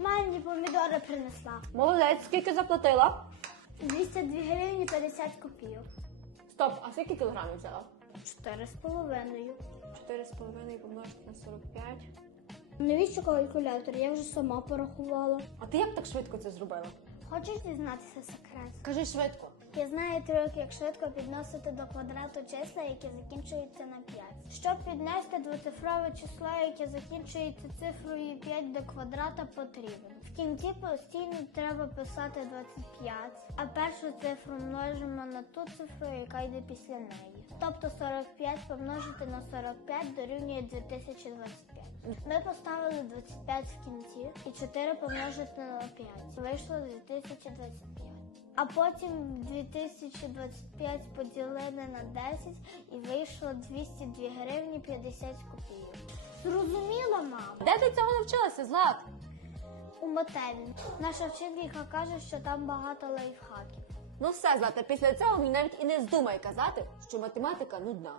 Мамі помідори принесла. Молодець, скільки заплатила? 202 гривні 50 копійок. Стоп, а скільки кілограмів взяла? Чотири з половиною. 4,5 помножити на 45. Навіщо калькулятор? Я вже сама порахувала. А ти як так швидко це зробила? Хочеш дізнатися секрет? Кажи швидко. Я знаю трюк, як швидко підносити до квадрату числа, які закінчуються на 5. Щоб піднести двоцифрове число, яке закінчується цифрою 5 до квадрата, потрібно. В кінці постійно треба писати 25, а першу цифру множимо на ту цифру, яка йде після неї. Тобто 45 помножити на 45 дорівнює 2025. Ми поставили 25 в кінці і 4 помножити на 5. Вийшло 2025. А потім 2025 поділили на 10 і вийшло 202 гривні 50 копійок. Зрозуміла, мама? Де ти цього навчилася, Злат? У мотелі. Наша вчителька каже, що там багато лайфхаків. Ну все, Злата, після цього мені навіть і не здумай казати, що математика нудна.